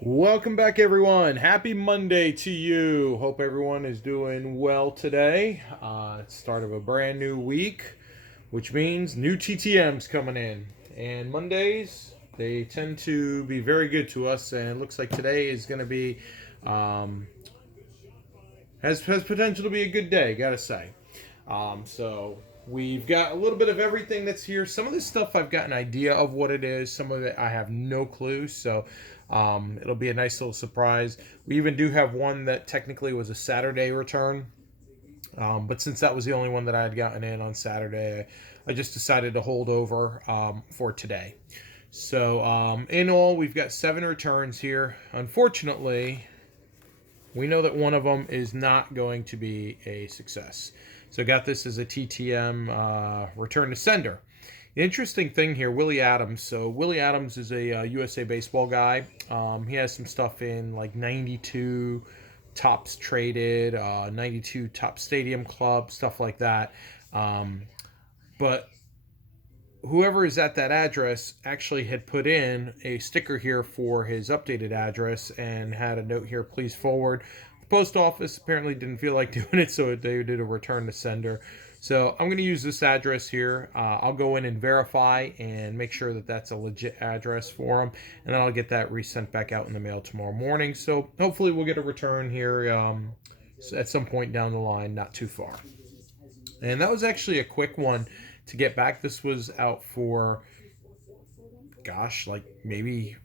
Welcome back, everyone. Happy Monday to you. Hope everyone is doing well today. It's start of a brand new week, which means new TTMs coming in. And Mondays, they tend to be very good to us. And it looks like today is going to be um, has potential to be a good day. Gotta say. So we've got a little bit of everything that's here. Some of this stuff I've got an idea of what it is. Some of it I have no clue. So it'll be a nice little surprise. We even do have one that technically was a Saturday return. But since that was the only one that I had gotten in on Saturday, I just decided to hold over for today. So in all, we've got 7 returns here. Unfortunately, we know that one of them is not going to be a success. So got this as a TTM return to sender. The interesting thing here, Willie Adams. So Willie Adams is a USA Baseball guy. He has some stuff in like 92 tops traded, 92 top stadium club, stuff like that. But whoever is at that address actually had put in a sticker here for his updated address and had a note here, please forward. The post office apparently didn't feel like doing it, so they did a return to sender. So I'm going to use this address here. I'll go in and verify and make sure that that's a legit address for him, and then I'll get that resent back out in the mail tomorrow morning. So hopefully we'll get a return here at some point down the line, not too far. And that was actually a quick one to get back. This was out for, gosh, like maybe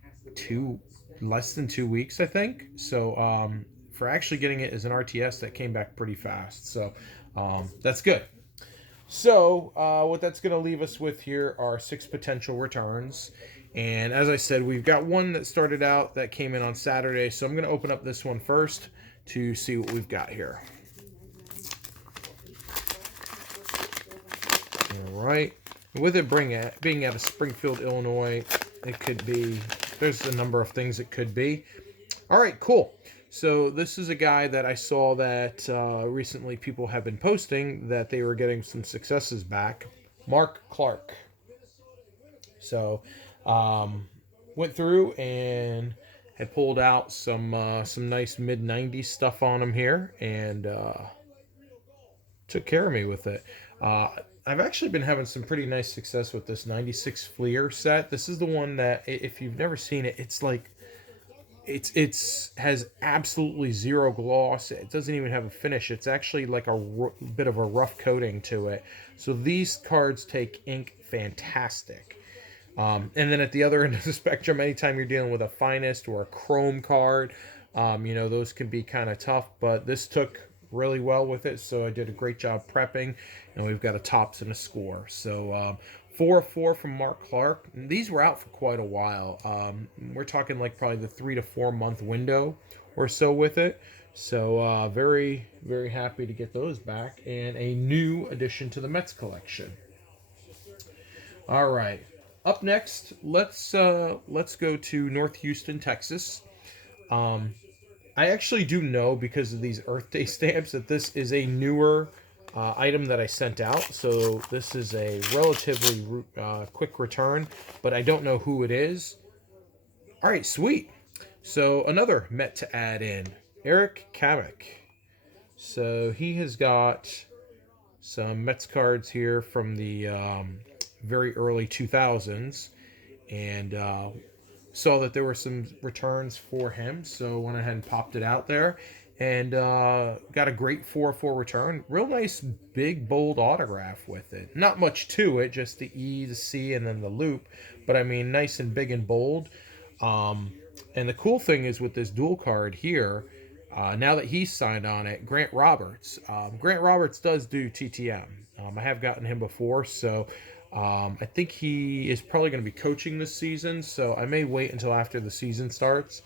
less than 2 weeks, I think. So for actually getting it as an RTS, that came back pretty fast. So that's good. So what that's going to leave us with here are 6 potential returns. And as I said, we've got one that started out that came in on Saturday. So I'm going to open up this one first to see what we've got here. All right. With it being out of Springfield, Illinois, it could be, there's a number of things it could be. All right, cool. So this is a guy that I saw that recently people have been posting that they were getting some successes back. Mark Clark. So went through and had pulled out some nice mid '90s stuff on him here and took care of me with it. Uh, I've actually been having some pretty nice success with this 96 Fleer set. This is the one that, if you've never seen it, it's like it's has absolutely zero gloss. It doesn't even have a finish. It's actually like a bit of a rough coating to it. So these cards take ink fantastic. And then at the other end of the spectrum, anytime you're dealing with a finest or a chrome card, those can be kind of tough. But this took really well with it, so I did a great job prepping, and we've got a tops and a score. So 4-4 from Mark Clark. These were out for quite a while. We're talking like probably the 3 to 4 month window or so with it. So very, very happy to get those back, and a new addition to the Mets collection. All right. Up next, let's go to North Houston, Texas. Um, I actually do know because of these Earth Day stamps that this is a newer item that I sent out. So this is a relatively quick return, but I don't know who it is. All right, sweet. So another Met to add in, Eric Kamek. So he has got some Mets cards here from the very early 2000s, and saw that there were some returns for him, so went ahead and popped it out there, and got a great 4-4 return. Real nice, big, bold autograph with it. Not much to it, just the E, the C, and then the loop, but I mean, nice and big and bold. And the cool thing is with this dual card here, now that he's signed on it, Grant Roberts. Grant Roberts does do TTM. I have gotten him before, so I think he is probably going to be coaching this season, so I may wait until after the season starts.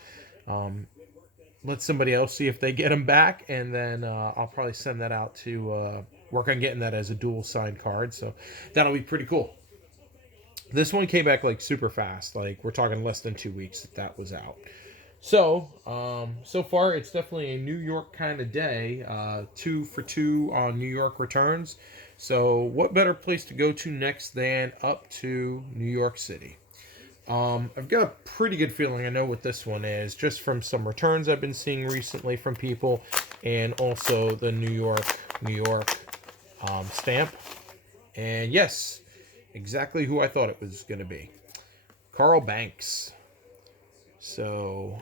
Let somebody else see if they get him back, and then I'll probably send that out to work on getting that as a dual signed card. So that'll be pretty cool. This one came back like super fast. Like we're talking less than 2 weeks that was out. So, so far it's definitely a New York kind of day. 2 for 2 on New York returns. So, what better place to go to next than up to New York City? I've got a pretty good feeling I know what this one is, just from some returns I've been seeing recently from people, and also the New York stamp. And yes, exactly who I thought it was going to be. Carl Banks. So,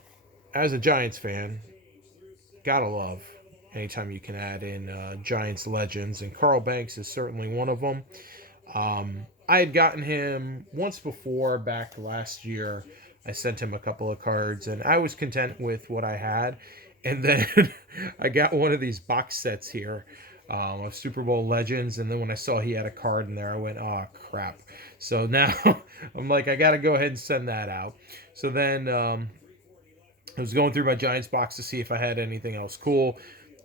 as a Giants fan, gotta love anytime you can add in Giants legends, and Carl Banks is certainly one of them. I had gotten him once before back last year. I sent him a couple of cards, and I was content with what I had. And then I got one of these box sets here of Super Bowl legends, and then when I saw he had a card in there, I went, "Oh crap!" So now I'm like, I got to go ahead and send that out. So then I was going through my Giants box to see if I had anything else cool.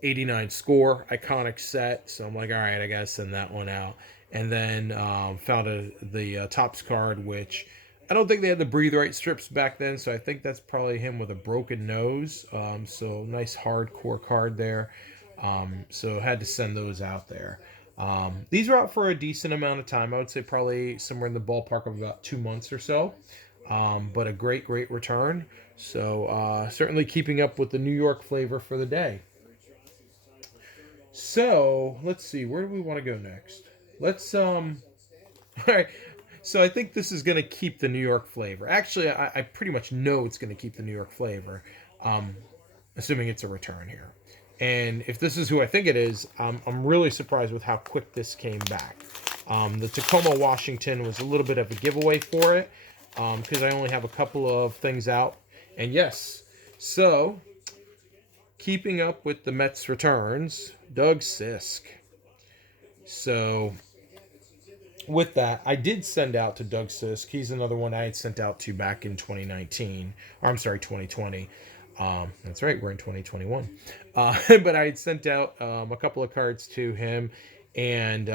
89 score, iconic set. So I'm like, all right, I got to send that one out. And then found the Topps card, which I don't think they had the Breathe Right strips back then. So I think that's probably him with a broken nose. So nice hardcore card there. So had to send those out there. These were out for a decent amount of time. I would say probably somewhere in the ballpark of about 2 months or so. But a great return. So certainly keeping up with the New York flavor for the day. So let's see, where do we want to go next? Let's all right. So I think this is going to keep the New York flavor. Actually, I pretty much know it's going to keep the New York flavor, um, assuming it's a return here. And if this is who I think it is, I'm really surprised with how quick this came back. The Tacoma Washington was a little bit of a giveaway for it because I only have a couple of things out. And yes, so keeping up with the Mets returns, Doug Sisk. So with that, I did send out to Doug Sisk. He's another one I had sent out to back in 2019. Or I'm sorry, 2020. That's right, we're in 2021. But I had sent out a couple of cards to him, and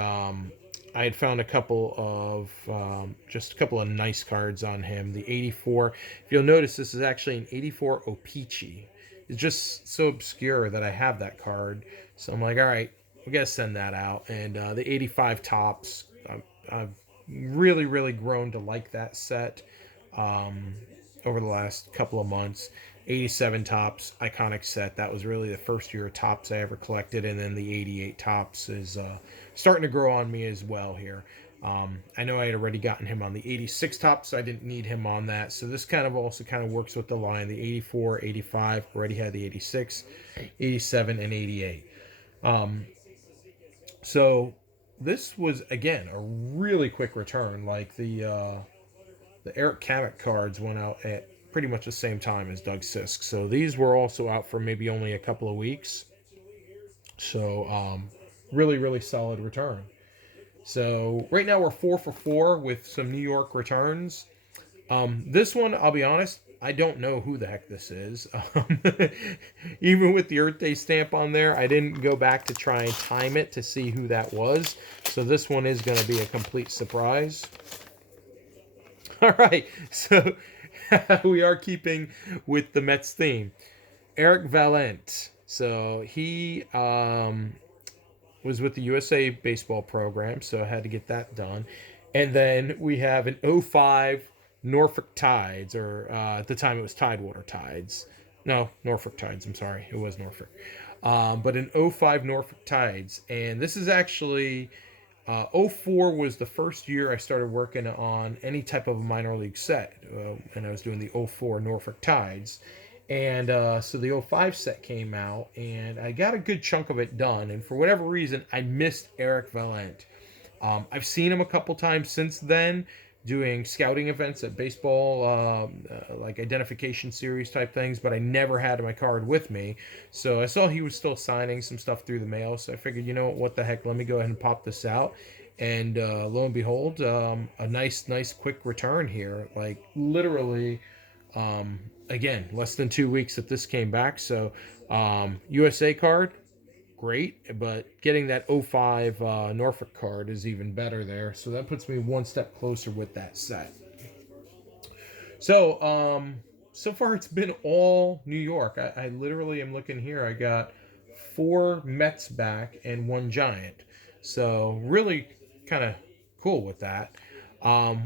I had found a couple of just a couple of nice cards on him. The 84. If you'll notice, this is actually an 84 O-Pee-Chee. It's just so obscure that I have that card. So I'm like, all right, we gotta send that out. And the 85 Topps. I've really grown to like that set um, over the last couple of months. 87 Topps, iconic set. That was really the first year of Topps I ever collected, and then the 88 Topps is starting to grow on me as well here. I know I had already gotten him on the 86 Topps, so I didn't need him on that. So this kind of also kind of works with the line. The 84, 85, already had the 86, 87, and 88. So this was again a really quick return. Like the Eric Kamek cards went out at pretty much the same time as Doug Sisk. So these were also out for maybe only a couple of weeks. So really solid return. So right now we're 4 for 4 with some New York returns. This one, I'll be honest, I don't know who the heck this is. Even with the Earth Day stamp on there, I didn't go back to try and time it to see who that was. So this one is going to be a complete surprise. All right, so we are keeping with the Mets theme. Eric Valent. So he was with the USA baseball program, so I had to get that done. And then we have an '05 Norfolk Tides, or at the time it was Tidewater Tides. No, Norfolk Tides, I'm sorry. It was Norfolk. But an '05 Norfolk Tides. And this is actually, '04 was the first year I started working on any type of a minor league set. And I was doing the '04 Norfolk Tides. And so the '05 set came out, and I got a good chunk of it done. And for whatever reason, I missed Eric Valent. I've seen him a couple times since then doing scouting events at baseball, like identification series type things, but I never had my card with me. So I saw he was still signing some stuff through the mail. So I figured, you know what the heck, let me go ahead and pop this out. And lo and behold, a nice quick return here. Like literally, again, less than 2 weeks that this came back. So USA card, great, but getting that '05 Norfolk card is even better there. So that puts me one step closer with that set. So so far it's been all New York. I literally am looking here. I got 4 Mets back and 1 Giant. So really kind of cool with that.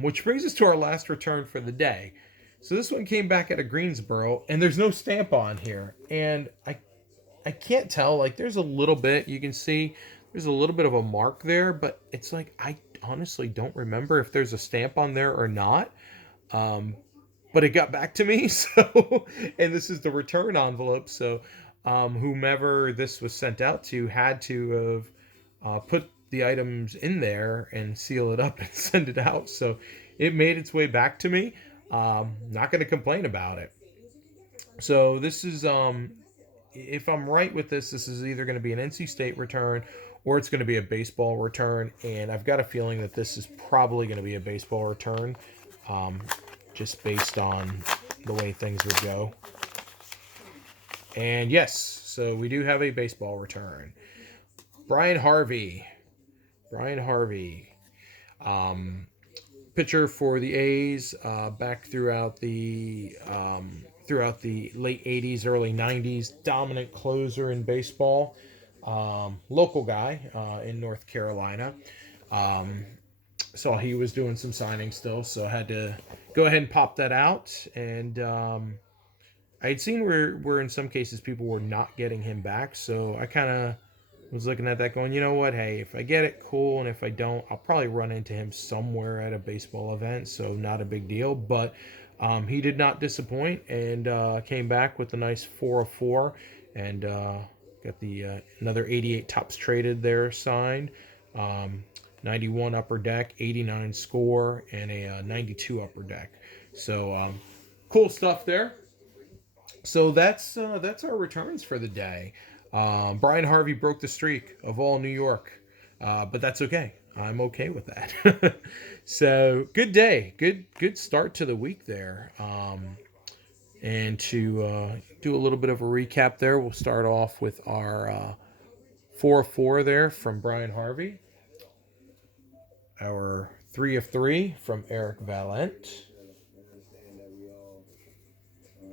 Which brings us to our last return for the day. So this one came back out of Greensboro, and there's no stamp on here, and I can't tell. Like, there's a little bit you can see. There's a little bit of a mark there, but it's like I honestly don't remember if there's a stamp on there or not. Um, but it got back to me, so and this is the return envelope. So whomever this was sent out to had to have put the items in there and seal it up and send it out. So it made its way back to me. Not going to complain about it. So this is if I'm right with this, this is either going to be an NC State return or it's going to be a baseball return. And I've got a feeling that this is probably going to be a baseball return, um, just based on the way things would go. And yes, so we do have a baseball return. Brian Harvey. Brian Harvey. Um, Pitcher for the A's, back throughout the late '80s, early '90s. Dominant closer in baseball. Local guy in North Carolina. Um, Saw he was doing some signing still, so I had to go ahead and pop that out. And I had seen where in some cases people were not getting him back, so I kind of was looking at that going, you know what, hey, if I get it, cool, and if I don't, I'll probably run into him somewhere at a baseball event, so not a big deal. But he did not disappoint and came back with a nice 4 of 4 and got the another 88 tops traded there signed. 91 upper deck, 89 score, and a 92 upper deck. So cool stuff there. So that's our returns for the day. Brian Harvey broke the streak of all New York, but that's okay. I'm okay with that. So good day, good start to the week there. And to do a little bit of a recap there, we'll start off with our 4 of 4 there from Brian Harvey, our 3 of 3 from Eric Valent.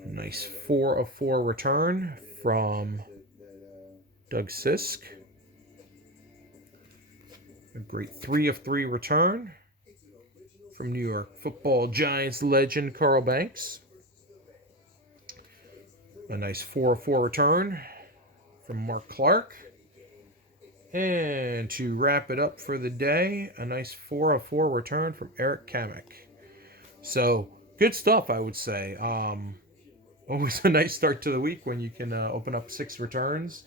Nice 4 of 4 return from Doug Sisk. A great 3 of 3 return from New York Football Giants legend Carl Banks. A nice 4 of 4 return from Mark Clark. And to wrap it up for the day, a nice 4 of 4 return from Eric Kamek. So good stuff, I would say. Always a nice start to the week when you can open up 6 returns,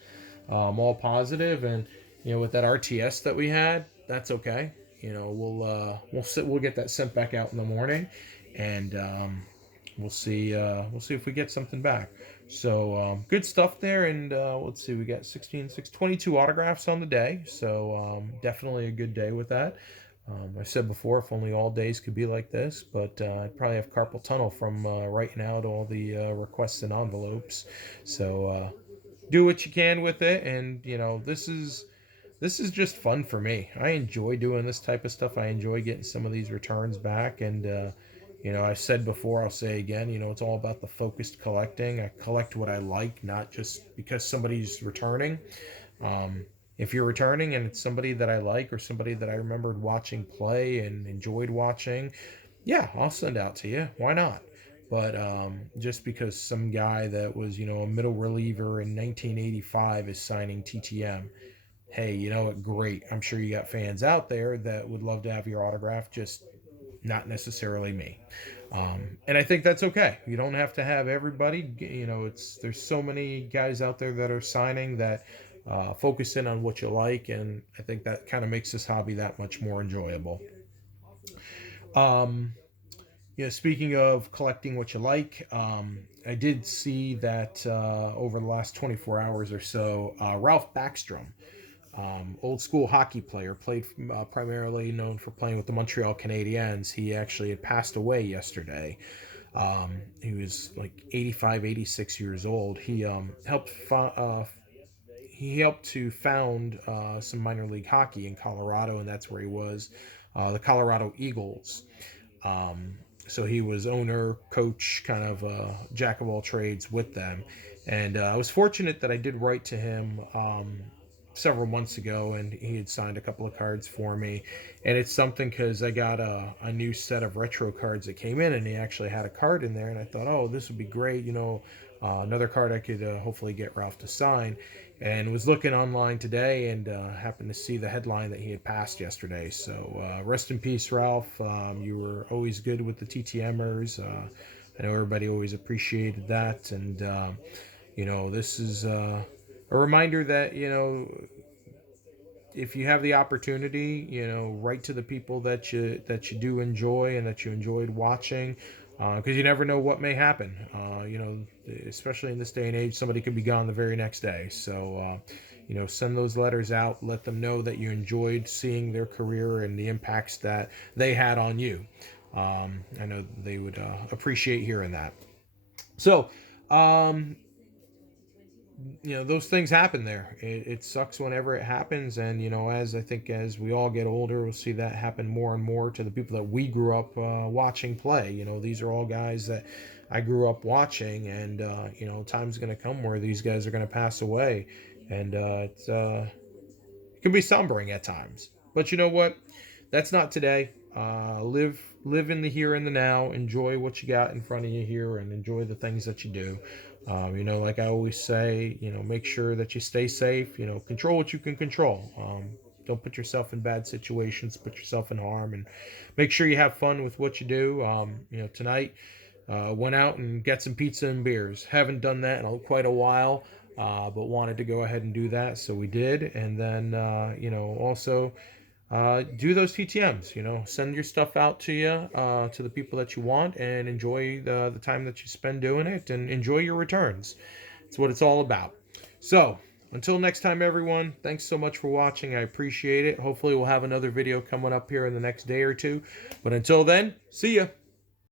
all positive, and with that RTS that we had, that's okay. We'll get that sent back out in the morning, and we'll see if we get something back. So good stuff there, and let's see, we got 22 autographs on the day, so definitely a good day with that. I said before, if only all days could be like this, but I'd probably have carpal tunnel from writing out all the requests and envelopes. So do what you can with it, and this is just fun for me. I enjoy doing this type of stuff. I enjoy getting some of these returns back, and I've said before, I'll say again, it's all about the focused collecting. I collect what I like, not just because somebody's returning. If you're returning and it's somebody that I like or somebody that I remembered watching play and enjoyed watching, yeah, I'll send out to you. Why not? But just because some guy that was, a middle reliever in 1985 is signing TTM, hey, you know what? Great. I'm sure you got fans out there that would love to have your autograph, just not necessarily me. And I think that's okay. You don't have to have everybody. There's so many guys out there that are signing that focus in on what you like, and I think that kind of makes this hobby that much more enjoyable. Speaking of collecting what you like, I did see that over the last 24 hours or so, Ralph Backstrom, old school hockey player, played primarily known for playing with the Montreal Canadiens. He actually had passed away yesterday. He was like 85, 86 years old. He helped to found some minor league hockey in Colorado, and that's where he was, the Colorado Eagles. So he was owner, coach, kind of jack of all trades with them. And I was fortunate that I did write to him several months ago, and he had signed a couple of cards for me. And it's something because I got a new set of retro cards that came in, and he actually had a card in there, and I thought, oh, this would be great, another card I could hopefully get Ralph to sign. And was looking online today, and happened to see the headline that he had passed yesterday. So rest in peace, Ralph. You were always good with the TTMers. I know everybody always appreciated that, and this is a reminder that if you have the opportunity, write to the people that you do enjoy and that you enjoyed watching, because you never know what may happen. Especially in this day and age, somebody could be gone the very next day. So, send those letters out. Let them know that you enjoyed seeing their career and the impacts that they had on you. I know they would appreciate hearing that. So, um, those things happen there. It sucks whenever it happens, and as I think as we all get older, we'll see that happen more and more to the people that we grew up watching play. These are all guys that I grew up watching, and time's going to come where these guys are going to pass away, and it can be sombering at times. But you know what? That's not today. Live in the here and the now. Enjoy what you got in front of you here, and enjoy the things that you do. Like I always say, make sure that you stay safe. Control what you can control. Don't put yourself in bad situations. Put yourself in harm, and make sure you have fun with what you do. Tonight went out and got some pizza and beers. Haven't done that in quite a while, but wanted to go ahead and do that, so we did. And then, also do those TTMs. Send your stuff out to the people that you want, and enjoy the time that you spend doing it, and enjoy your returns. It's what it's all about. So, until next time, everyone, thanks so much for watching. I appreciate it. Hopefully, we'll have another video coming up here in the next day or two. But until then, see ya.